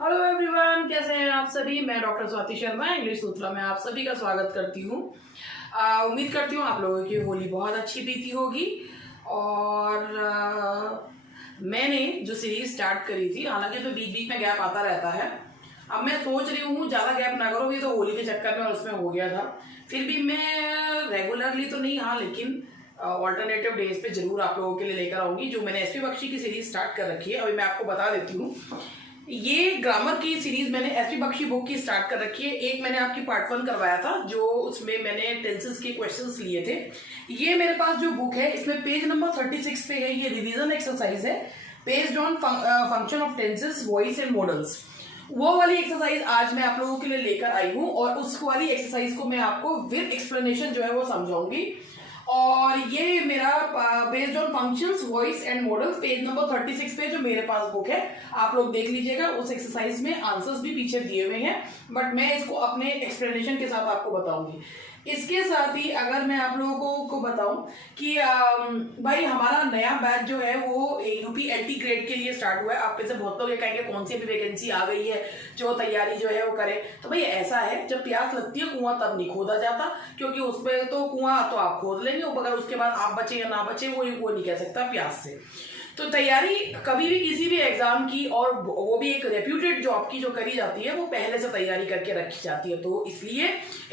Hello everyone, कैसे हैं आप सभी। मैं डॉक्टर स्वाति शर्मा इंग्लिश सूत्रा में आप सभी का स्वागत करती हूँ। उम्मीद करती हूँ आप लोगों की होली बहुत अच्छी बीती होगी। और मैंने जो सीरीज स्टार्ट करी थी, हालांकि तो बीच बीच में गैप आता रहता है। अब मैं सोच रही हूँ ज़्यादा गैप ना करो, ये तो होली के चक्कर में और उसमें हो गया था। फिर भी मैं रेगुलरली तो नहीं, हाँ लेकिन ऑल्टरनेटिव डेज पे जरूर आप लोगों के लिए लेकर आऊंगी। जो मैंने एसपी बख्शी की सीरीज स्टार्ट कर रखी है, अभी मैं आपको बता देती हूँ। ये ग्रामर की सीरीज मैंने एसपी बख्शी बुक की स्टार्ट कर रखी है। एक मैंने आपकी पार्ट 1 करवाया था, जो उसमें मैंने टेंसेस के क्वेश्चंस लिए थे। ये मेरे पास जो बुक है, इसमें पेज नंबर 36 पे है, ये रिवीजन एक्सरसाइज है based on function of tenses, voice and models. वो वाली एक्सरसाइज आज मैं आप लोगों के लिए लेकर आई हूँ और उस वाली एक्सरसाइज को मैं आपको विद एक्सप्लेनेशन जो है वो समझाऊंगी। और ये मेरा based on functions, voice and models, page number 36 पे जो मेरे पास बुक है, आप लोग देख लीजिएगा। उस एक्सरसाइज में आंसर्स भी पीछे दिए हुए हैं, बट मैं इसको अपने एक्सप्लेनेशन के साथ आपको बताऊंगी। इसके साथ ही अगर मैं आप लोगों को बताऊं कि भाई हमारा नया बैच जो है वो यूपी एलटी ग्रेड के लिए स्टार्ट हुआ है। आप में से बहुत लोग ये कहेंगे कौन सी भी वैकेंसी आ गई है जो तैयारी जो है वो करे। तो भाई ऐसा है, जब प्यास लगती है कुआं तब नहीं खोदा जाता, क्योंकि उसमें तो कुआं तो आप खोद लेंगे, अगर उसके बाद आप बचे या ना बचे वो नहीं कह सकता प्यास से। तो तैयारी कभी भी किसी भी एग्जाम की, और वो भी एक रेप्यूटेड जॉब की जो करी जाती है, वो पहले से तैयारी करके रखी जाती है। तो इसलिए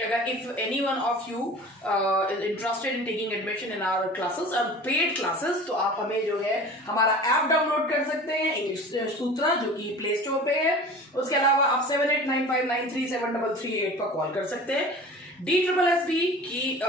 अगर if any one of you is interested in taking admission in our classes और पेड क्लासेस, तो आप हमें जो है हमारा ऐप डाउनलोड कर सकते हैं इंग्लिश सूत्रा, जो कि प्ले स्टोर पे है। उसके अलावा आप 7895937338 पर कॉल कर सकते हैं। DSSB की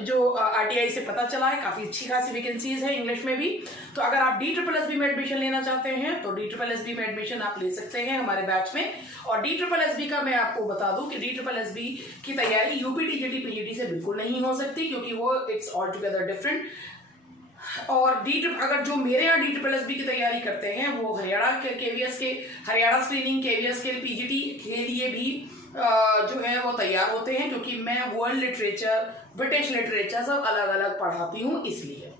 जो RTI से पता चला है, काफी अच्छी खासी वैकेंसीज है इंग्लिश में भी। तो अगर आप DSSB में एडमिशन लेना चाहते हैं तो DSSB में एडमिशन आप ले सकते हैं हमारे बैच में। और DSSB का मैं आपको बता दूं कि DSSB की तैयारी यूपी TJT PGT से बिल्कुल नहीं हो सकती, क्योंकि वो इट्स ऑल टुगेदर डिफरेंट। और अगर जो मेरे यहाँ DSSB की तैयारी करते हैं वो हरियाणा के KVS के, हरियाणा स्क्रीनिंग KVS के PGT के लिए भी जो है वो तैयार होते हैं, क्योंकि मैं वर्ल्ड लिटरेचर, ब्रिटिश लिटरेचर सब अलग अलग पढ़ाती हूँ इसलिए।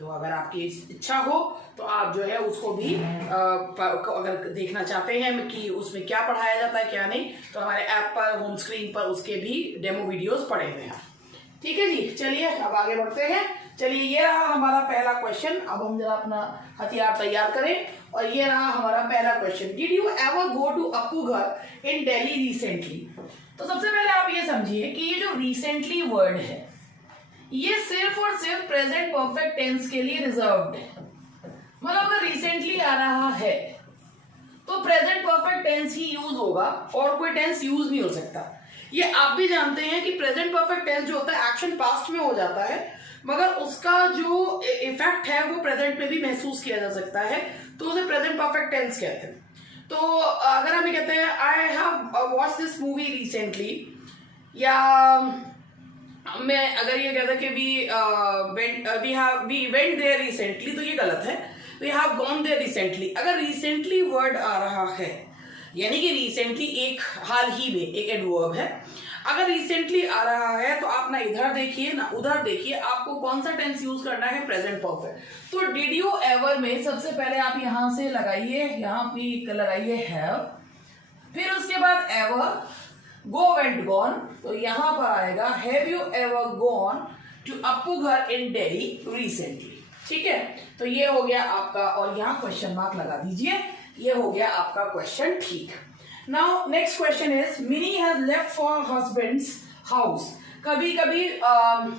तो अगर आपकी इच्छा हो तो आप जो है उसको भी अगर देखना चाहते हैं कि उसमें क्या पढ़ाया जाता है क्या नहीं, तो हमारे ऐप पर होम स्क्रीन पर उसके भी डेमो वीडियोस पड़े हुए हैं। ठीक है जी, चलिए अब आगे बढ़ते हैं। चलिए ये रहा हमारा पहला क्वेश्चन। अब हम जरा अपना हथियार तैयार करें। और ये रहा हमारा पहला question, did you ever go to Appu Ghar in Delhi recently. तो सबसे पहले आप ये समझिए कि ये जो रिसेंटली वर्ड है, ये सिर्फ और सिर्फ प्रेजेंट परफेक्ट टेंस के लिए रिजर्व्ड है। मतलब अगर रिसेंटली आ रहा है तो प्रेजेंट परफेक्ट टेंस ही यूज होगा और कोई टेंस यूज नहीं हो सकता। ये आप भी जानते हैं कि प्रेजेंट परफेक्ट टेंस जो होता है एक्शन पास्ट में हो जाता है, मगर उसका जो इफेक्ट है वो प्रेजेंट में भी महसूस किया जा सकता है, तो उसे प्रेजेंट परफेक्ट टेंस कहते हैं। तो अगर हम कहते हैं I have watch this movie recently, या मैं अगर ये कहता कि वी वेंट देयर रिसेंटली, तो ये गलत है। We have gone there recently. अगर रिसेंटली वर्ड आ रहा है, यानी कि रिसेंटली एक हाल ही में एक एडवर्ब है, अगर रिसेंटली आ रहा है तो आप ना इधर देखिए ना उधर देखिए, आपको कौन सा टेंस यूज करना है, प्रेजेंट परफेक्ट। तो डिड यू एवर में सबसे पहले आप यहां से लगाइए, यहां पे लगाइए हैव, फिर उसके बाद एवर, गो वेंट गॉन, तो यहां पर आएगा have you ever gone to Appu Ghar in Delhi recently. ठीक है, तो ये हो गया आपका, और यहां क्वेश्चन मार्क लगा दीजिए, ये हो गया आपका क्वेश्चन ठीक। Now next question is Mini has left for husband's house. कभी कभी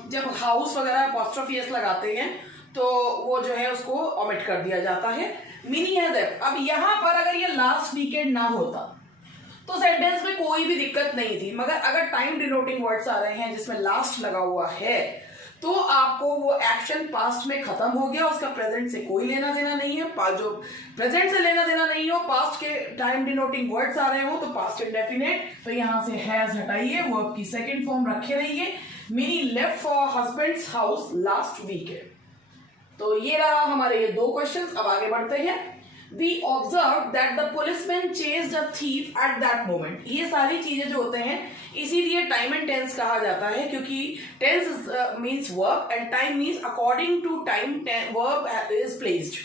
जब हाउस वगैरह अपॉस्ट्रोफी एस लगाते हैं तो वो जो है उसको ओमिट कर दिया जाता है। मिनी हैज लेफ्ट, अब यहां पर अगर ये लास्ट वीकेंड ना होता तो सेंटेंस में कोई भी दिक्कत नहीं थी, मगर अगर टाइम डिनोटिंग वर्ड्स आ रहे हैं जिसमें लास्ट लगा हुआ है, तो आपको वो एक्शन पास्ट में खत्म हो गया, उसका प्रेजेंट से कोई लेना देना नहीं है। जो प्रेजेंट से लेना देना नहीं हो, पास्ट के टाइम डिनोटिंग वर्ड्स आ रहे हो तो पास्ट इंडेफिनिट, तो यहां से हैज हटाइए, वर्ब की सेकंड फॉर्म रखे रहिए। Mini left for husband's house last weekend. तो ये रहा हमारे ये दो क्वेश्चंस। अब आगे बढ़ते हैं। We observed that the policeman chased a thief at that moment. ये सारी चीजें जो होते हैं, इसीलिए टाइम एंड टेंस कहा जाता है, क्योंकि tense means verb and time means according to time verb is placed.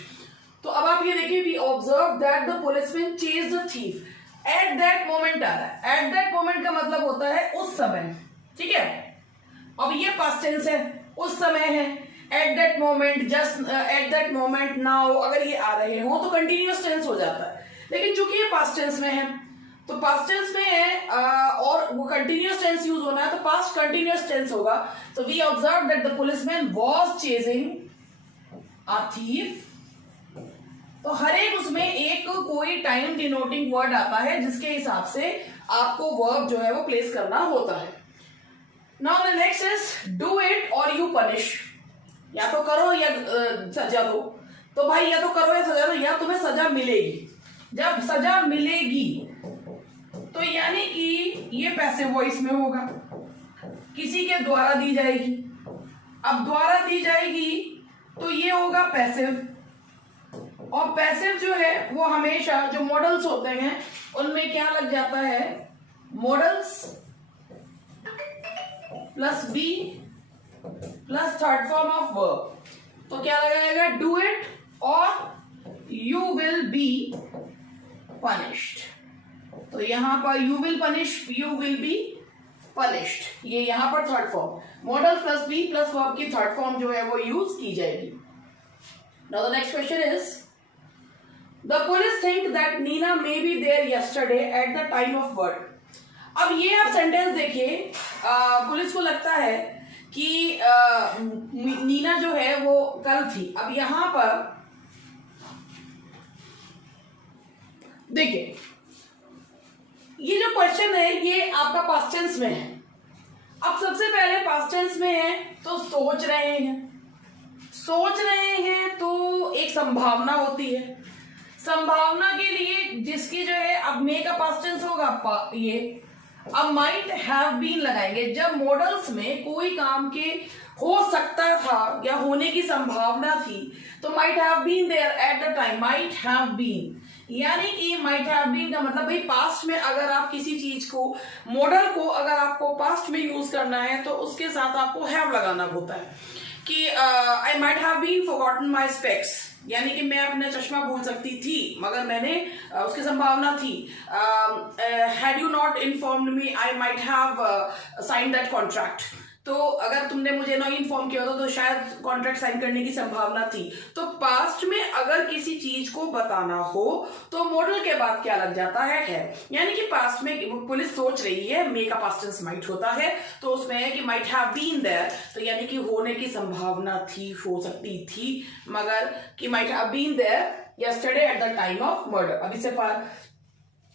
तो अब आप ये देखिए, we observe that the policeman chase the thief. At that moment आ रहा है, एट दैट मोमेंट का मतलब होता है उस समय, ठीक है। अब ये पास्ट टेंस है, उस समय है, eight that moment, just eight that moment, now, अगर ये आ रहे हो तो कंटिन्यूअस टेंस हो जाता है। लेकिन चूंकि ये पास्ट टेंस में है, तो पास्ट टेंस में है और वो कंटिन्यूअस टेंस यूज होना है, तो पास्ट कंटिन्यूअस टेंस होगा। तो we observe that the policeman was chasing a thief. तो हर एक उसमें एक कोई टाइम डिनोटिंग वर्ड आता है जिसके हिसाब से आपको वर्ब जो है वो प्लेस करना होता है। Now the next is do it और यू पनिश। या तो करो या सजा दो। तो भाई या तो करो या सजा दो, या तुम्हें सजा मिलेगी। जब सजा मिलेगी तो यानी कि ये पैसिव वॉइस में होगा, किसी के द्वारा दी जाएगी। अब द्वारा दी जाएगी तो ये होगा पैसिव, और पैसिव जो है वो हमेशा जो मॉडल्स होते हैं उनमें क्या लग जाता है, models plus be plus third form of verb. तो क्या लगाएगा, डू इट और यू विल बी पनिश्ड। तो यहां पर you will punish, you will be punished, ये यहां पर third form model plus be plus verb की थर्ड फॉर्म जो है वो यूज की जाएगी। Now the next question is the police think that Neena may be there yesterday at the time of word. अब ये आप सेंटेंस देखिए, पुलिस को लगता है कि नीना जो है वो कल थी। अब यहां पर देखिए, ये जो क्वेश्चन है ये आपका पास्ट टेंस में है। अब सबसे पहले पास्ट टेंस में है तो सोच रहे हैं, सोच रहे हैं तो एक संभावना होती है। संभावना के लिए जिसकी जो है, अब मे का पास्ट टेंस होगा ये, अब माइट हैव बीन लगाएंगे जब मॉडल्स में कोई काम के हो सकता था या होने की संभावना थी। तो might have been there at the time, might have been, यानी कि माइट हैव बीन का मतलब भाई पास्ट में अगर आप किसी चीज को, मॉडल को अगर आपको पास्ट में यूज करना है तो उसके साथ आपको हैव लगाना होता है। कि I might have been forgotten my specs, यानी कि मैं अपना चश्मा भूल सकती थी मगर मैंने उसकी संभावना थी। Had you not informed me I might have sign that contract. तो अगर तुमने मुझे नहीं इन्फॉर्म किया होता तो शायद कॉन्ट्रैक्ट साइन करने की संभावना थी। तो पास्ट में अगर किसी चीज को बताना हो तो मॉडल के बाद क्या लग जाता है, यानी कि पास्ट में पुलिस सोच रही है, मे का पास्ट टेंस माइट होता है तो उसमें है कि माइट हैव बीन देयर, तो यानी कि होने की संभावना थी, हो सकती थी, मगर कि might have been there yesterday at the time of murder. अभी से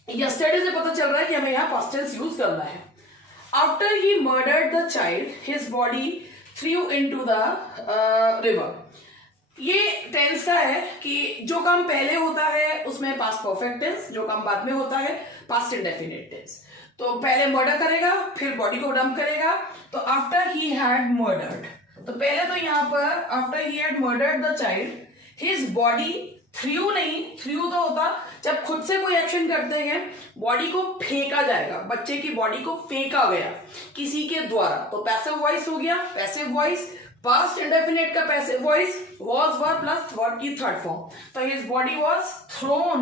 यस्टरडे से पता चल रहा है कि हमें यहाँ पास्ट टेंस यूज करना है। After he murdered the child, his body threw into the river. ये टेंस का है कि जो काम पहले होता है उसमें पास्ट परफेक्ट टेंस, जो काम बाद में होता है पास्ट इंडेफिनिट टेंस। तो पहले मर्डर करेगा फिर बॉडी को डंप करेगा। तो आफ्टर ही हैड मर्डर्ड, तो पहले तो यहाँ पर after he had murdered the child, his body, through नहीं, थ्रू तो होता जब खुद से कोई एक्शन करते हैं, बॉडी को फेंका जाएगा, बच्चे की बॉडी को फेंका गया किसी के द्वारा, तो पैसिव वॉइस हो गया। पैसिव वॉइस पास्ट इंडेफिनिट का passive voice was verb plus verb की थर्ड फॉर्म। तो his body was thrown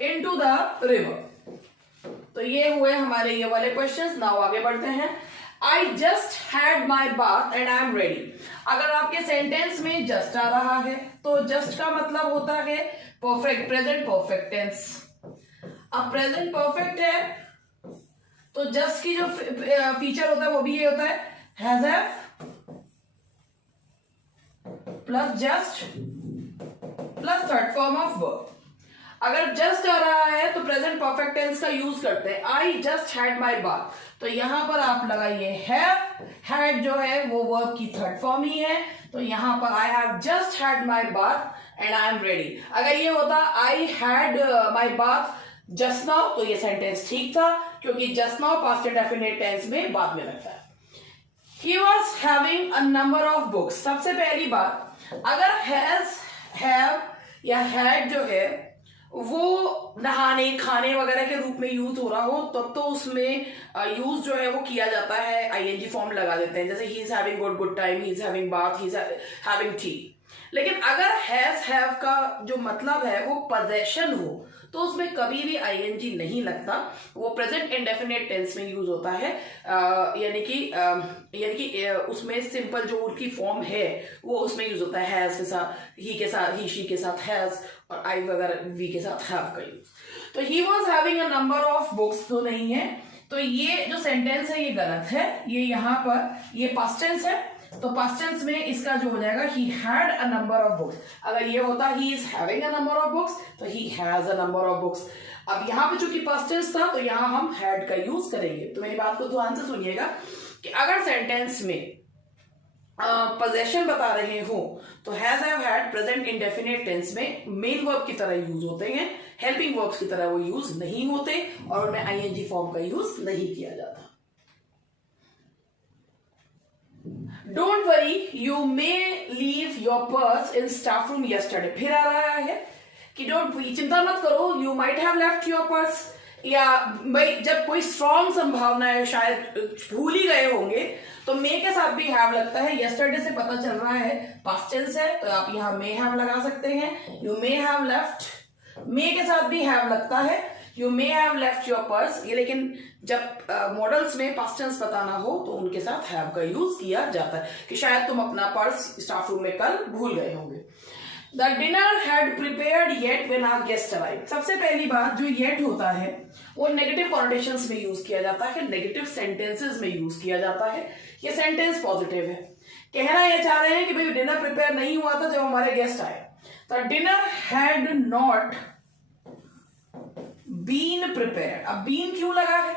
into the river. तो ये हुए हमारे ये वाले क्वेश्चंस। नाउ आगे बढ़ते हैं। I just had my bath and I am ready। अगर आपके सेंटेंस में just आ रहा है तो just का मतलब होता है परफेक्ट, प्रेजेंट परफेक्ट टेंस। अब प्रेजेंट परफेक्ट है तो just की जो फीचर होता है वो भी ये होता है has have plus just plus third form of verb. अगर जस्ट आ रहा है तो प्रेजेंट परफेक्ट टेंस का यूज करते हैं। I just had my bath, तो यहां पर आप लगाइए हैव। हैड जो है वो वर्ब की थर्ड फॉर्म ही है, तो यहां पर I have just had my bath and I am ready. अगर ये होता I had my bath just now तो ये सेंटेंस ठीक था, क्योंकि just now past indefinite tense में बाद में लगता है। He was having a number of books. सबसे पहली बात, अगर हैज, हैव या हैड जो है वो नहाने खाने वगैरह के रूप में यूज हो रहा हो तब तो उसमें यूज जो है वो किया जाता है, आईएनजी फॉर्म लगा देते हैं, जैसे ही is having good time, he is having bath, he is having T. लेकिन अगर हैव का जो मतलब है वो पोजेशन हो तो उसमें कभी भी आईएनजी नहीं लगता, वो प्रेजेंट इंडेफिनिट टेंस में यूज होता है। यानी कि उसमें सिंपल जो उनकी फॉर्म है वो उसमें यूज होता है, हैज के साथ, ही के साथ, ही शी के साथ हैज, और आई वगैरह वी के साथ हैव का यूज। तो ही was having a number of books तो नहीं है, तो ये जो सेंटेंस है ये गलत है। ये यहाँ पर ये पास्ट टेंस है, तो पास्ट टेंस में इसका जो हो जाएगा he had a number of books. अगर ये होता he is having a number of books तो he has a number of books. अब यहाँ पे चूंकि पास्ट टेंस था तो यहाँ हम हैड का यूज करेंगे। तो मेरी बात को ध्यान से सुनिएगा कि अगर सेंटेंस में पोजेशन बता रहे हो तो has, have, had present indefinite tense में मेन वर्ब की तरह यूज होते हैं, हेल्पिंग वर्ब्स की तरह वो यूज नहीं होते और उनमें आईएनजी फॉर्म का यूज नहीं किया जाता। Don't worry you may leave your purse in staff room yesterday. फिर आ रहा है कि डोंट वरी, चिंता मत करो, you might have left your purse, या भाई जब कोई स्ट्रॉन्ग संभावना है शायद भूल ही गए होंगे तो मे के साथ भी हैव लगता है। यस्टरडे से पता चल रहा है पास्ट टेंस है तो आप यहाँ मे हैव लगा सकते हैं। यू मे हैव लेफ्ट, मे के साथ भी हैव लगता है, you may have left your purse. ये लेकिन जब मॉडल्स में पास्ट टेंस बताना हो तो उनके साथ हैव का यूज किया जाता है कि शायद तुम अपना पर्स स्टाफ रूम में कल भूल गए होंगे। The dinner had prepared yet when our guest arrived. सबसे पहली बात जो येट होता है वो नेगेटिव कॉनोटेशंस में यूज किया जाता है, नेगेटिव सेंटेंसेस में यूज किया जाता है। ये सेंटेंस पॉजिटिव है, कहना ये चाह रहे हैं कि भाई डिनर प्रिपेयर नहीं हुआ था जब हमारे गेस्ट आए। The dinner had not been prepare. अब बीन क्यों लगा है?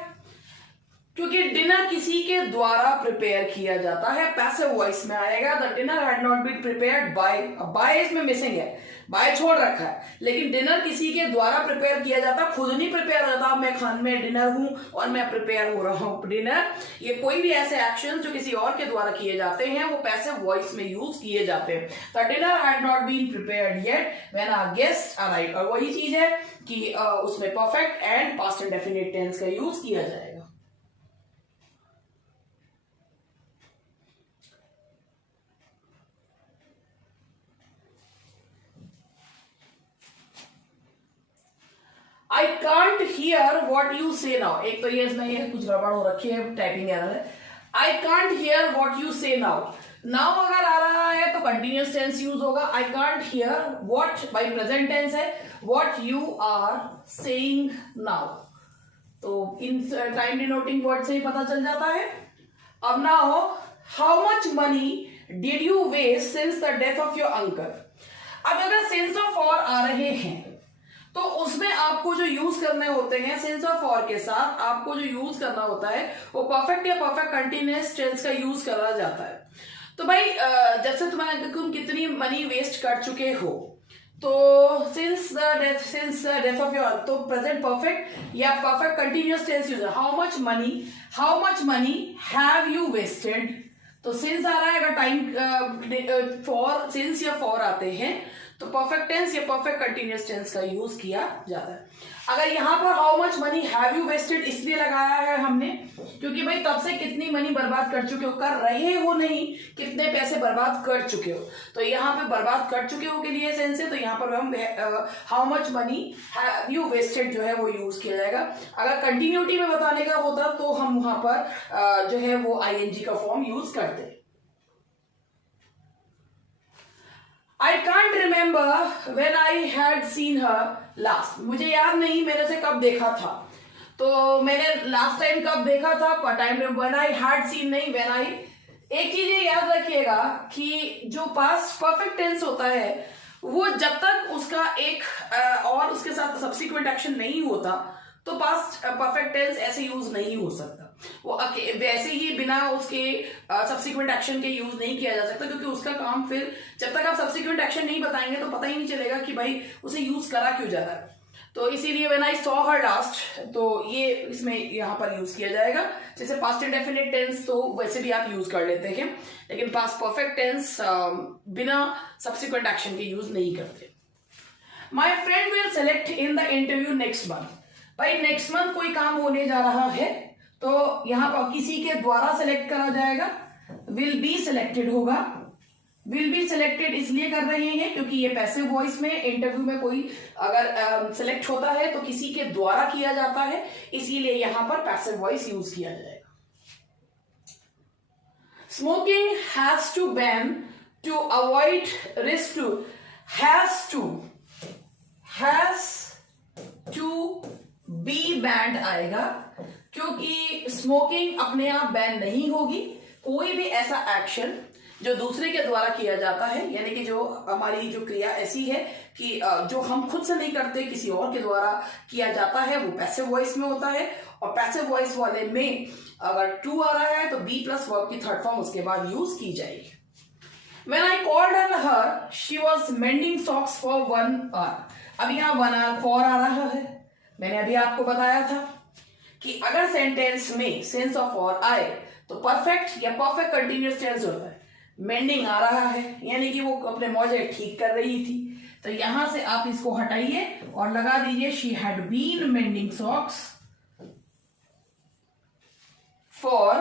क्योंकि डिनर किसी के द्वारा प्रिपेयर किया जाता है, पैसिव वॉइस में आएगा। The dinner had not been prepared by. अब बाय इसमें मिसिंग है, बाय छोड़ रखा है, लेकिन डिनर किसी के द्वारा प्रिपेयर किया जाता, खुद नहीं प्रिपेयर होता। मैं खान में डिनर हूं और मैं प्रिपेयर हो रहा हूं डिनर। ये कोई भी ऐसे एक्शन जो किसी और के द्वारा किए जाते हैं वो पैसिव वॉइस में यूज किए जाते हैं। The dinner had not been prepared yet when our guest arrived. और वही चीज है कि उसमें perfect and past indefinite tense का यूज किया जाएगा। I can't hear what you say now। एक तो ये इसमें ये कुछ गड़बड़ हो रखी है, टाइपिंग एरर है। I can't hear what you say now। now अगर आ रहा है तो कंटिन्यूस टेंस यूज होगा। I can't hear what by present tense है, what you are saying now। तो इन टाइम डिनोटिंग वर्ड से ही पता चल जाता है। अब now how much money did you waste since the death of your uncle. अब अगर सेंस ऑफ और आ रहे हैं तो उसमें आपको जो यूज करने होते हैं सेंस ऑफ और के साथ आपको जो यूज करना होता है वो परफेक्ट या परफेक्ट कंटिन्यूअस टेंस का यूज करा जाता है। तो भाई जैसे तुम कितनी मनी वेस्ट कर चुके हो तो since the death of your, तो प्रेजेंट परफेक्ट या परफेक्ट कंटिन्यूअस टेंस यूज है। How much money have you wasted. तो सिंस आ रहा है, अगर टाइम फॉर सिंस या फॉर आते हैं तो परफेक्ट टेंस या परफेक्ट कंटिन्यूअस टेंस का यूज किया जाता है। अगर यहां पर how much money have you wasted इसलिए लगाया है हमने क्योंकि भाई तब से कितनी मनी बर्बाद कर चुके हो, कर रहे हो नहीं, कितने पैसे बर्बाद कर चुके हो। तो यहाँ पे बर्बाद कर चुके हो के लिए सेंस है, तो यहाँ पर हम how much money have you wasted जो है वो यूज किया जाएगा। अगर कंटिन्यूटी में बताने का होता तो हम वहां पर जो है वो आईएनजी का फॉर्म यूज करते हैं। I can't remember when I had seen her last। मुझे याद नहीं मैंने से कब देखा था। तो मैंने लास्ट टाइम कब देखा था, पर time when I had seen नहीं when I। एक चीज ये याद रखिएगा कि जो पास्ट परफेक्ट टेंस होता है वो जब तक उसका एक और उसके साथ सब्सिक्वेंट एक्शन नहीं होता तो पास्ट परफेक्ट टेंस ऐसे यूज नहीं हो सकता। वो वैसे ही बिना उसके सब्सिक्वेंट एक्शन के यूज नहीं किया जा सकता क्योंकि उसका काम फिर जब तक आप सब्सिक्वेंट एक्शन नहीं बताएंगे तो पता ही नहीं चलेगा कि भाई उसे यूज करा क्यों जा रहा है। तो इसीलिए when I saw her last तो ये इसमें यहाँ पर यूज किया जाएगा। जैसे पास्ट इंडेफिनिट टेंस तो वैसे भी आप यूज कर लेते हैं, लेकिन पास्ट परफेक्ट टेंस बिना सब्सिक्वेंट एक्शन के यूज नहीं करते। My friend will select in the interview next month. भाई नेक्स्ट मंथ कोई काम होने जा रहा है, तो यहां पर किसी के द्वारा सेलेक्ट करा जाएगा, विल बी सिलेक्टेड होगा। विल बी सिलेक्टेड इसलिए कर रहे हैं क्योंकि ये पैसिव वॉइस में इंटरव्यू में कोई अगर सिलेक्ट होता है तो किसी के द्वारा किया जाता है, इसीलिए यहां पर पैसिव वॉइस यूज किया जाएगा। Smoking has to ban to avoid risk to, has to be banned आएगा, क्योंकि स्मोकिंग अपने आप बैन नहीं होगी। कोई भी ऐसा एक्शन जो दूसरे के द्वारा किया जाता है, यानी कि जो हमारी जो क्रिया ऐसी है कि जो हम खुद से नहीं करते, किसी और के द्वारा किया जाता है, वो पैसिव वॉइस में होता है। और पैसिव वॉइस वाले में अगर टू आ रहा है तो बी प्लस वर्ब की थर्ड फॉर्म उसके बाद यूज की जाएगी। When I called on her, she was mending socks for 1 hour. अब यहाँ 1 hour for आ रहा है। मैंने अभी आपको बताया था कि अगर सेंटेंस में सेंस ऑफ और आए तो परफेक्ट या परफेक्ट कंटिन्यूअस टेंस होता है। मेंडिंग आ रहा है यानी कि वो अपने मौजे ठीक कर रही थी, तो यहां से आप इसको हटाइए और लगा दीजिए she had been mending socks for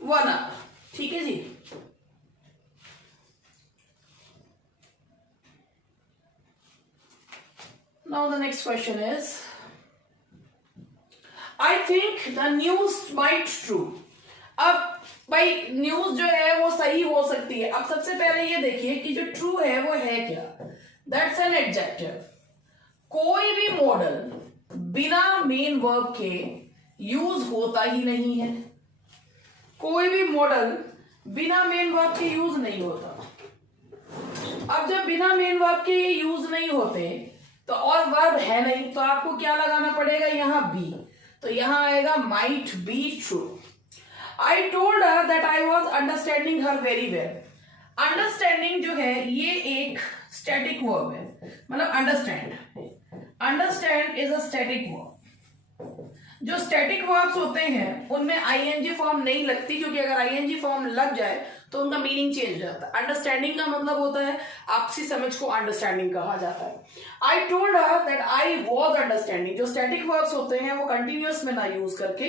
1 hour। ठीक है जी। Now the next question is, I think the news might true। अब भाई न्यूज जो है वो सही हो सकती है। अब सबसे पहले ये देखिए कि जो ट्रू है वो है क्या। That's an adjective. कोई भी मॉडल बिना मेन वर्ब के यूज होता ही नहीं है। कोई भी मॉडल बिना मेन वर्ब के यूज नहीं होता। अब जब बिना मेन वर्ब के यूज नहीं होते तो और वर्ब है नहीं, तो आपको क्या लगाना पड़ेगा यहां बी, तो यहां आएगा might be true. I told her that I was understanding her very well। Understanding जो है ये एक static verb है, मतलब understand is a static verb। जो static verbs होते हैं उनमें ing फॉर्म नहीं लगती, क्योंकि अगर ing फॉर्म लग जाए तो उनका मीनिंग चेंज हो जाता है। अंडरस्टैंडिंग का मतलब होता है आपसी समझ को अंडरस्टैंडिंग कहा जाता है। I told her that I was understanding. जो स्टैटिक वर्ब्स होते हैं वो कंटिन्यूअस में ना यूज करके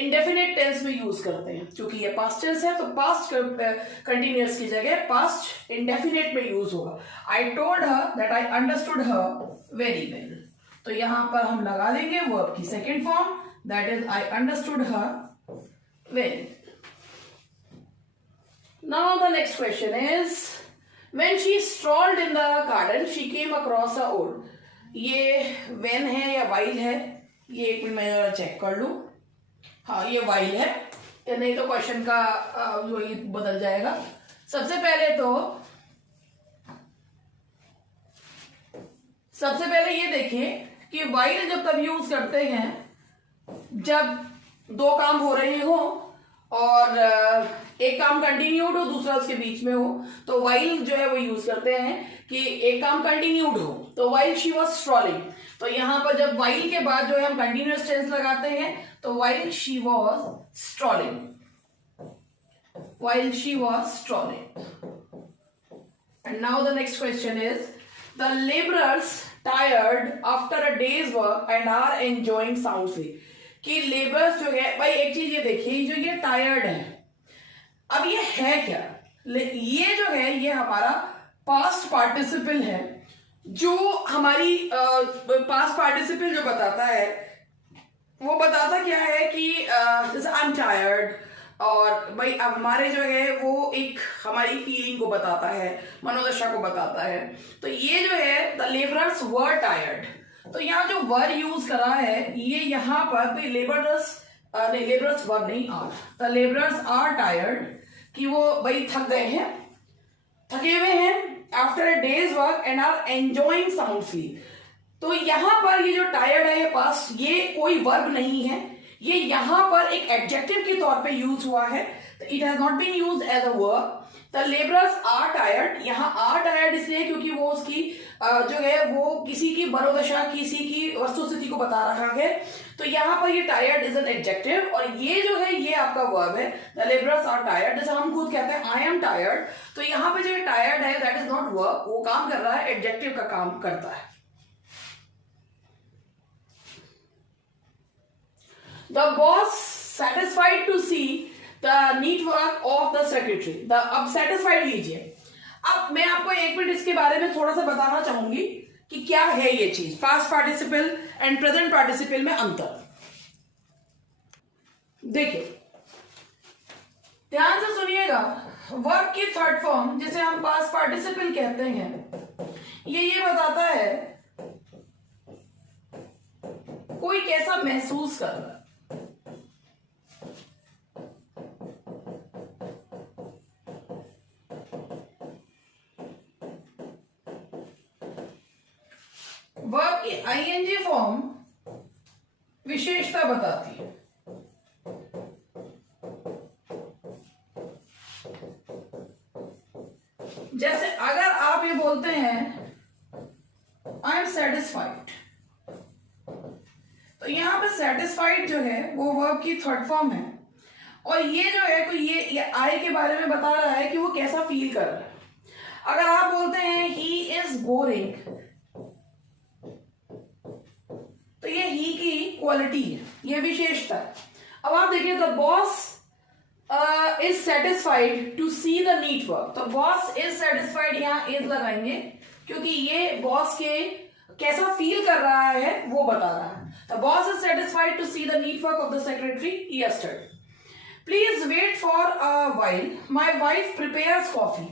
इंडेफिनिट टेंस में यूज करते हैं। क्योंकि ये पास्ट टेंस है तो पास्ट कंटिन्यूअस की जगह पास्ट इंडेफिनिट में यूज होगा। I told her that I understood her very well, तो यहां पर हम लगा देंगे वर्ब की second form, that is I understood her well. Now the next question is, when she strolled in the garden, she came across a old। ये when है या while है, ये एक मिनट मैं चेक कर लूं। हाँ ये while है, या नहीं तो क्वेश्चन का जो ये बदल जाएगा। सबसे पहले ये देखिए कि while जब तब यूज करते हैं जब दो काम हो रहे हो और एक काम कंटिन्यूड हो दूसरा उसके बीच में हो, तो वाइल जो है वो यूज करते हैं कि एक काम कंटिन्यूड हो, तो वाइल शी वॉज स्ट्रॉलिंग। तो यहां पर जब वाइल के बाद जो है हम कंटिन्यूअस टेंस लगाते हैं तो while she was strolling, while she was strolling. And now the next question is, the labourers tired after a day's work and are enjoying sound sleep. कि लेबर्स जो है, भाई एक चीज ये देखिए, जो ये टायर्ड है, अब ये है क्या, ये जो है ये हमारा पास्ट पार्टिसिपल है। जो हमारी पास्ट पार्टिसिपल जो बताता है वो बताता क्या है कि जैसे आई एम टायर्ड, और भाई अब हमारे जो है वो एक हमारी फीलिंग को बताता है, मनोदशा को बताता है। तो ये जो है द लेबरर्स वर टायर्ड, तो यहाँ जो वर यूज करा है ये यहाँ पर तो लेबरर्स वर नहीं are, the labourers are tired, कि वो भाई थक गए हैं, थके हुए हैं after a day's work and are enjoying sound sleep. तो यहां पर ये जो टायर्ड है ये पास्ट, ये कोई वर्ब नहीं है, ये यहां पर एक एडजेक्टिव के तौर पे यूज हुआ है। It has not been used as a verb. The labourers are tired, यहां आर टायर्ड इसलिए क्योंकि वो उसकी जो है वो किसी की मनोदशा, किसी की वस्तुस्थिति को बता रहा है। तो तो यहाँ पर ये टायर्ड इज एन एडजेक्टिव और ये जो है ये आपका वर्ब है, द लेबरर्स आर टायर्ड। जैसे हम खुद कहते हैं आई एम टायर्ड, तो यहाँ पे जो टायर्ड है दैट इज नॉट वर्ब, वो काम कर रहा है, एडजेक्टिव का काम करता है। The boss satisfied to see the neat work of the secretary। अब satisfied लीजिए। अब मैं आपको एक मिनट इसके बारे में थोड़ा सा बताना चाहूंगी कि क्या है ये चीज, past participle and present participle में अंतर। देखिए ध्यान से सुनिएगा, वर्ब की थर्ड फॉर्म जिसे हम पास्ट पार्टिसिपल कहते हैं, ये बताता है कोई कैसा महसूस कर रहा है। वर्ब की आईएनजी फॉर्म विशेषता बताती है। जैसे अगर आप ये बोलते हैं आई एम सेटिस्फाइड, तो यहां पे सेटिस्फाइड जो है वो वर्ब की थर्ड फॉर्म है और ये जो है कोई ये आई के बारे में बता रहा है कि वो कैसा फील कर रहा है। अगर आप बोलते हैं ही इज बोरिंग, तो ये ही की क्वालिटी है, ये विशेषता है। अब आप देखिए the boss is satisfied to see the neat work, तो बॉस इज सेटिस्फाइड यहां इज लगाएंगे क्योंकि ये बॉस के कैसा फील कर रहा है वो बता रहा है। The boss is satisfied to see the neat work of the secretary yesterday. Please wait for a while, my wife prepares coffee.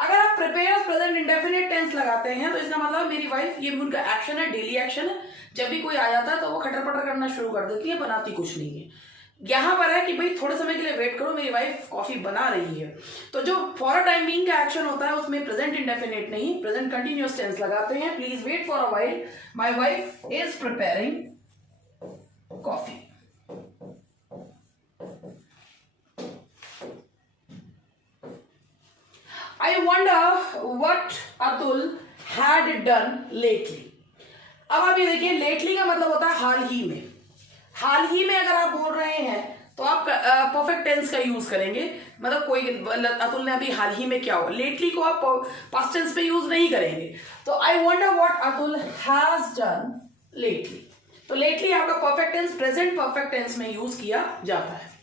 अगर आप प्रिपेयर प्रेजेंट इंडेफिनिट टेंस लगाते हैं तो इसका मतलब मेरी वाइफ, ये उनका एक्शन है, डेली एक्शन है। जब भी कोई आ जाता है तो वो खटर पटर करना शुरू कर देती है, बनाती कुछ नहीं है। यहां पर है कि भाई थोड़े समय के लिए वेट करो, मेरी वाइफ कॉफी बना रही है। तो जो फॉर अ टाइम बीइंग का एक्शन होता है उसमें प्रेजेंट इंडेफिनिट नहीं, प्रेजेंट कंटिन्यूअस टेंस लगाते हैं। Please wait for a while, my wife is preparing coffee. I wonder what Atul had done lately। अब आप ये देखिए lately का मतलब होता है हाल ही में। हाल ही में अगर आप बोल रहे हैं तो आप परफेक्ट टेंस का यूज करेंगे, मतलब कोई अतुल ने अभी हाल ही में क्या हो। लेटली को आप पास्ट टेंस पे यूज नहीं करेंगे। तो I wonder what Atul has done lately, तो लेटली आपका perfect tense present perfect tense में यूज किया जाता है।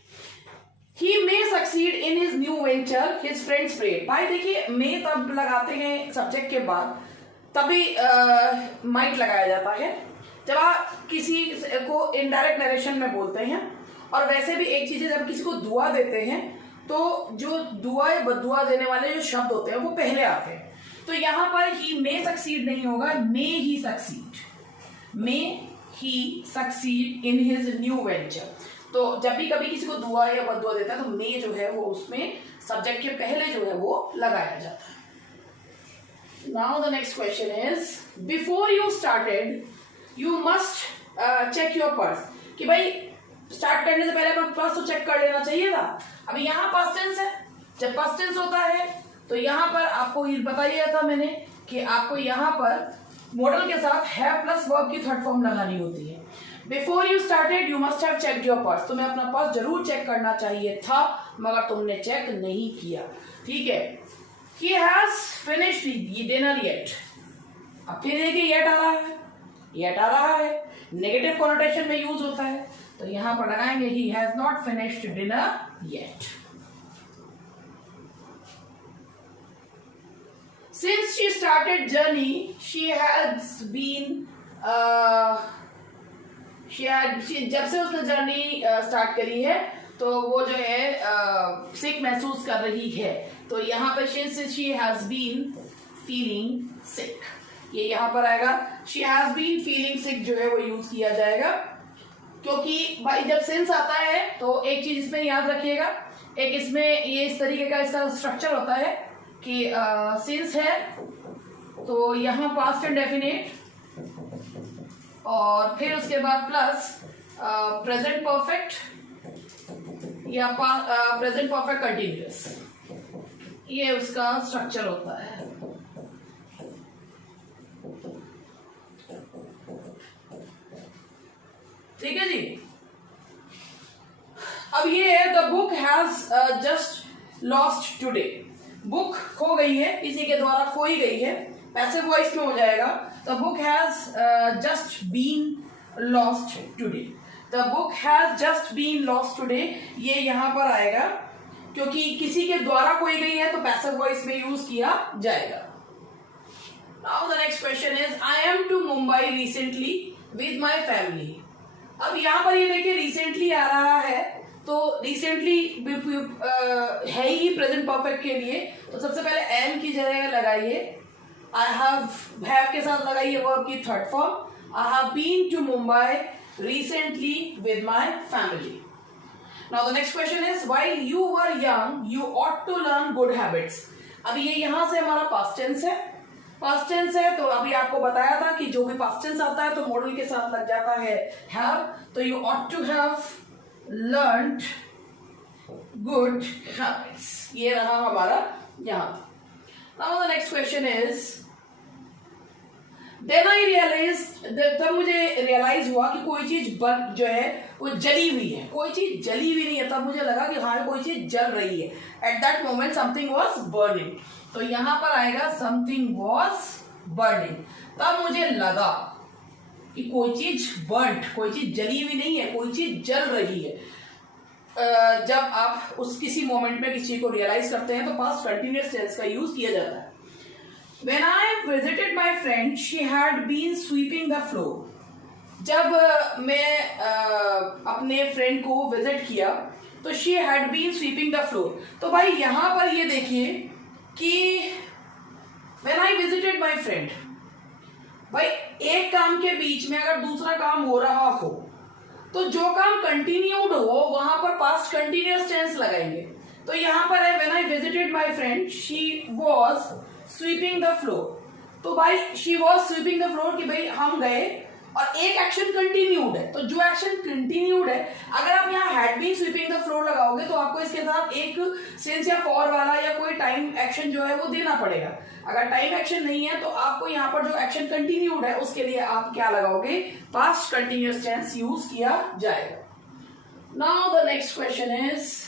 He may succeed in his new venture, his friends prayed। भाई देखिए may तब लगाते हैं सब्जेक्ट के बाद, तभी might लगाया जाता है जब आप किसी को इनडायरेक्ट नरेशन में बोलते हैं। और वैसे भी एक चीज है, जब किसी को दुआ देते हैं तो जो दुआ या बदुआ देने वाले जो शब्द होते हैं वो पहले आते हैं। तो यहां पर he may succeed नहीं होगा, may he succeed, may he succeed in his new venture। तो जब भी कभी किसी को दुआ या बदुआ देता है तो मे जो है वो उसमें सब्जेक्ट के पहले जो है वो लगाया जाता है। Now the next question is before you started you must check your purse, कि भाई स्टार्ट करने से पहले अपना पर्स तो चेक कर लेना चाहिए था। अभी यहाँ पास्ट टेंस है, जब पास्ट टेंस होता है तो यहाँ पर आपको बताया था मैंने कि आपको यहाँ पर मॉडल के साथ हैव प्लस वर्ब की थर्ड फॉर्म लगानी होती है। Before you started you must have checked your purse, तुम्हें अपना पर्स जरूर चेक करना चाहिए था मगर तुमने चेक नहीं किया। ठीक है, he has finished dinner yet। अब फिर देखिए येट आ रहा है, येट आ रहा है, नेगेटिव कॉनोटेशन में यूज होता है, तो यहां पर लगाएंगे he has not finished dinner yet। Since she started journey she has been जब से उसने जर्नी स्टार्ट करी है तो वो जो है सिक महसूस कर रही है। तो यहाँ पे she has been feeling sick, ये यहाँ पर आएगा। She has been feeling sick जो है वो यूज किया जाएगा, क्योंकि भाई जब सिंस आता है तो एक चीज इसमें याद रखिएगा, एक इसमें ये इस तरीके का इसका स्ट्रक्चर होता है कि सिंस है तो यहाँ पास्ट इंडेफिनिट और फिर उसके बाद प्लस प्रेजेंट परफेक्ट या प्रेजेंट परफेक्ट कंटिन्यूअस, ये उसका स्ट्रक्चर होता है। ठीक है जी। Just lost today. बुक खो गई है, किसी के द्वारा खोई गई है, पैसिव वॉइस में हो जाएगा। The book has just been lost today. The book has just been lost today, ये यहां पर आएगा क्योंकि किसी के द्वारा खोई गई है तो पैसिव वॉइस में यूज किया जाएगा। Now the next question is I am to Mumbai recently with my family. अब यहाँ पर ये देखिए रिसेंटली आ रहा है, तो रिसेंटली है ही प्रेजेंट परफेक्ट के लिए, तो सबसे पहले एम की जगह लगाइए आई हैव के साथ लगाइए वर्ब की third form. I have been to Mumbai recently with my family. Now the next question is while you were young you ought to learn good habits. अब ये यहां से हमारा पास्ट टेंस है, पास्ट टेंस है तो अभी आपको बताया था कि जो भी पास्ट टेंस आता है तो मॉडल के साथ लग जाता है हैव, तो you ought to have learned good habits, ये रहा हमारा यहां। Now the next question is then I realise, तब मुझे रियलाइज हुआ कि कोई चीज बर्न जो है वो जली हुई है, कोई चीज जली हुई नहीं है, तब मुझे लगा कि हाँ कोई चीज जल रही है। Eight that moment something was burning, तो यहां पर आएगा समथिंग वॉज बर्निंग। तब मुझे लगा कि कोई चीज बर्न्ड, कोई चीज जली हुई नहीं है, कोई चीज जल रही है। जब आप उस किसी मोमेंट में किसी को रियलाइज करते हैं तो पास्ट कंटिन्यूअस टेंस का यूज किया जाता है। When I visited my friend, she had been sweeping the floor. जब मैं अपने फ्रेंड को विजिट किया तो she had been sweeping the floor। तो भाई यहां पर ये देखिए कि when I visited my friend, भाई एक काम के बीच में अगर दूसरा काम हो रहा हो तो जो काम कंटिन्यूड हो वहां पर पास्ट कंटिन्यूअस टेंस लगाएंगे। तो यहां पर है when I visited my friend, she was sweeping the floor. तो भाई she was sweeping the floor कि भाई हम गए और एक एक्शन कंटिन्यूड है, तो जो एक्शन कंटिन्यूड है अगर आप यहाँ had been sweeping the floor लगाओगे तो आपको इसके साथ एक सिंस या फॉर वाला या कोई टाइम एक्शन जो है वो देना पड़ेगा। अगर टाइम एक्शन नहीं है तो आपको यहाँ पर जो एक्शन कंटिन्यूड है उसके लिए आप क्या लगाओगे, पास्ट कंटिन्यूअस टेंस यूज किया जाएगा। Now the next question is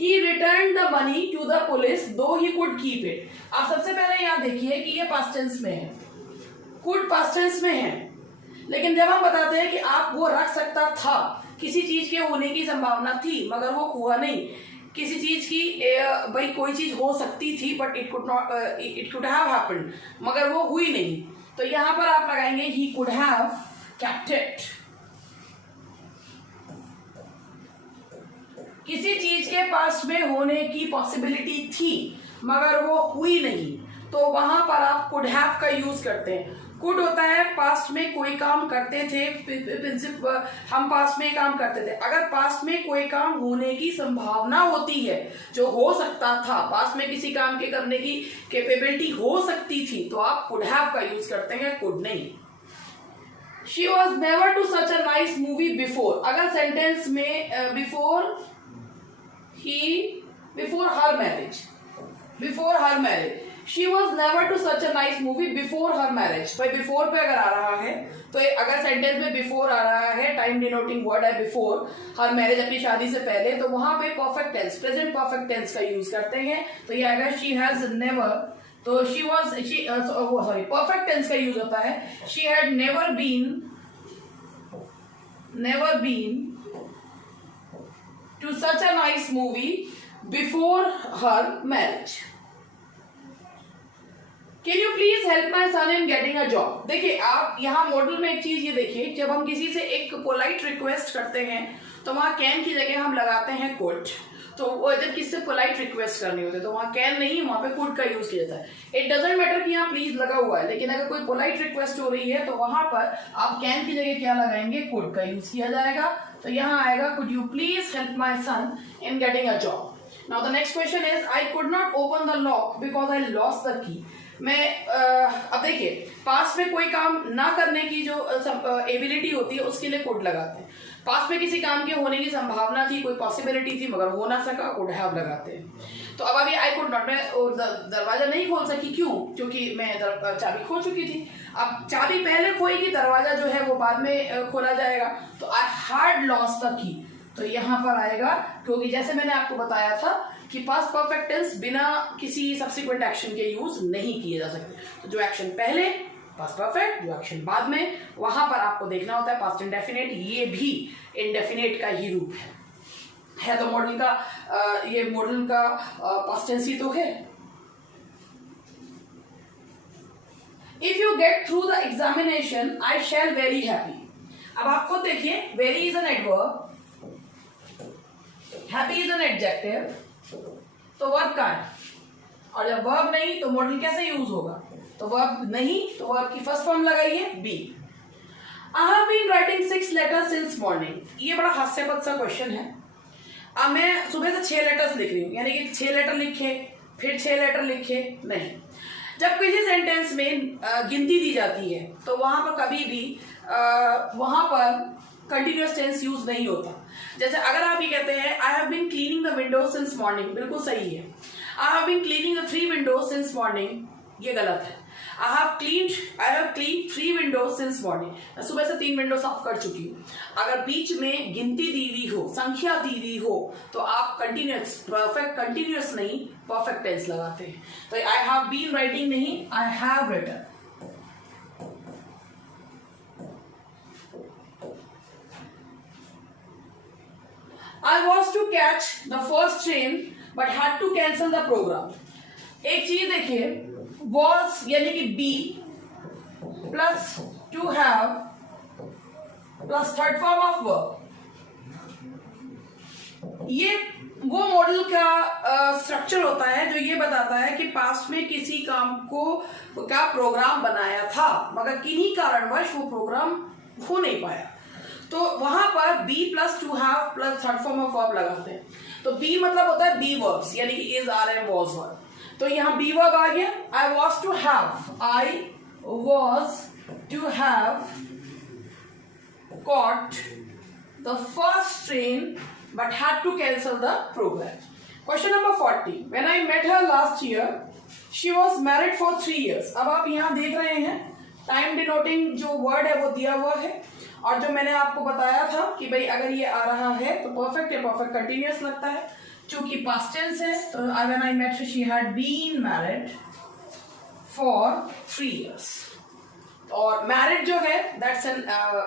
He returned the money to the police though he could keep it। आप सबसे पहले यहाँ देखिए कि ये पास्ट टेंस में है, could पास्ट टेंस में है, लेकिन जब हम बताते हैं कि आप वो रख सकता था, किसी चीज के होने की संभावना थी मगर वो हुआ नहीं, किसी चीज की भाई कोई चीज हो सकती थी but it could have happened, मगर वो हुई नहीं, तो यहाँ पर आप लगाएंगे he could have kept it। किसी चीज के पास में होने की पॉसिबिलिटी थी मगर वो हुई नहीं, तो वहां पर आप कुड हैव का यूज करते हैं। कुड होता है पास्ट में कोई काम करते थे, हम पास्ट में काम करते थे, अगर पास्ट में कोई काम होने की संभावना होती है जो हो सकता था, पास्ट में किसी काम के करने की कैपेबिलिटी हो सकती थी, तो आप कुड हैव का यूज करते हैं, कुड नहीं। She was never to such a nice movie before, अगर सेंटेंस में before her marriage, she was never to such a nice movie before her marriage। भाई before पे अगर आ रहा है तो अगर सेंटेंस में before आ रहा है, टाइम डिनोटिंग वर्ड है before, her marriage अपनी शादी से पहले, तो वहां पे perfect tense, present perfect tense का यूज करते हैं, तो ये आएगा she has never, तो परफेक्ट टेंस का यूज होता है she had never been to such a nice movie before her marriage। Can you please help my son in getting a job। देखिए आप यहाँ मॉडल में एक चीज ये देखिए, जब हम किसी से एक पोलाइट रिक्वेस्ट करते हैं तो वहां कैन की जगह हम लगाते हैं कुड। तो जब किसी से पोलाइट रिक्वेस्ट करनी होती है तो वहां कैन नहीं, वहां पे कुड का यूज किया जाता है। इट डजंट मैटर कि यहाँ प्लीज लगा हुआ है, लेकिन अगर कोई पोलाइट रिक्वेस्ट हो रही है तो वहां पर आप कैन की जगह क्या लगाएंगे, कुड का यूज किया जाएगा। तो यहाँ आएगा could you please help my son in getting a job. Now the next question is I could not open the lock because I lost the key. मैं अब देखिए पास्ट में कोई काम ना करने की जो एबिलिटी होती है उसके लिए कुड लगाते हैं। पास्ट में किसी काम के होने की संभावना थी, कोई पॉसिबिलिटी थी मगर हो ना सका, कुड हैव लगाते हैं। तो अब अभी आई कुड नॉट, मैं दरवाजा नहीं खोल सकी, क्यों? क्योंकि मैं चाबी खो चुकी थी। अब चाबी पहले खोएगी, दरवाजा जो है वो बाद में खोला जाएगा। तो आई हैड लॉस्ट द की, तो यहाँ पर आएगा, क्योंकि जैसे मैंने आपको बताया था कि पास्ट परफेक्ट टेंस बिना किसी सब्सिक्वेंट एक्शन के यूज नहीं किए जा सकते। तो जो एक्शन पहले पास्ट परफेक्ट, जो एक्शन बाद में, वहां पर आपको देखना होता है पास्ट इंडेफिनिट। ये भी इंडेफिनिट का ही रूप है तो मॉडल का ये मॉडल का पास्ट टेंस ही तो है। If you get through the examination I shall very happy. अब आप खुद देखिए, very is an adverb, happy is an adjective, तो वर्ब का है, और जब वर्ब नहीं तो मॉडल कैसे यूज होगा? तो वर्ब नहीं तो वर्ब की फर्स्ट फॉर्म लगाइए be. I have been writing 6 letters since morning. ये बड़ा हास्यास्पद सा क्वेश्चन है। अब मैं सुबह से 6 letters लिख रही हूँ, यानी कि 6 letter लिखे फिर 6 letter लिखे, नहीं। जब किसी सेंटेंस में गिनती दी जाती है तो वहां पर कभी भी वहां पर कंटिन्यूअस टेंस यूज नहीं होता। जैसे अगर आप ये कहते हैं I have been cleaning the windows since morning, बिल्कुल सही है। I have been cleaning the 3 windows since morning, ये गलत है। I have clean 3 windows since morning, मैं सुबह से 3 विंडो साफ कर चुकी हूँ। अगर बीच में गिनती दी हुई हो, संख्या दी हुई हो, तो आप कंटिन्यूअस नहीं परफेक्ट टेंस लगाते हैं। तो आई हैव बीन राइटिंग नहीं, I have written. I was to catch the first train but had to cancel the program। एक चीज देखिए, was यानी कि be plus to have plus third form of verb, ये वो मॉडल का स्ट्रक्चर होता है जो ये बताता है कि पास्ट में किसी काम का प्रोग्राम बनाया था मगर किन्हीं कारणवश वो प्रोग्राम हो नहीं पाया, तो वहां पर be plus to have plus third form of verb लगाते हैं। तो बी मतलब होता है बी वर्ब्स, यानी कि is, are, am, was verb. तो यहाँ बी वर्ब आ गया। I was to have, I was to have caught the first train but had to cancel the program। Question number 40। When I met her last year, she was married for 3 years। अब आप यहाँ देख रहे हैं time denoting जो word है वो दिया हुआ है, और जो मैंने आपको बताया था कि भाई अगर ये आ रहा है तो परफेक्ट है, परफेक्ट कंटिन्यूअस लगता है। चूंकि पास्ट टेंस है तो when I met she had been married for 3 years। और मैरिड जो है that's an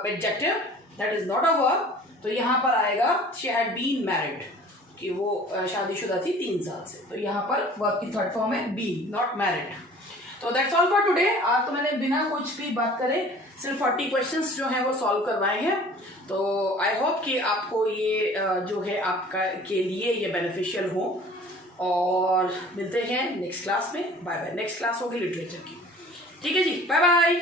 adjective, that is not a verb. तो यहाँ पर आएगा शी हैड बीन मैरिड, कि वो शादीशुदा थी 3 साल से, तो यहाँ पर वर्ब की थर्ड फॉर्म है बी, नॉट मैरिड। तो दैट्स ऑल फॉर टुडे। आज तो मैंने बिना कुछ भी बात करे सिर्फ 40 क्वेश्चंस जो हैं वो सॉल्व करवाए हैं। तो आई होप कि आपको ये जो है आपका के लिए ये बेनिफिशियल हो, और मिलते हैं नेक्स्ट क्लास में। Bye bye. नेक्स्ट क्लास होगी लिटरेचर की। ठीक है जी, बाय बाय।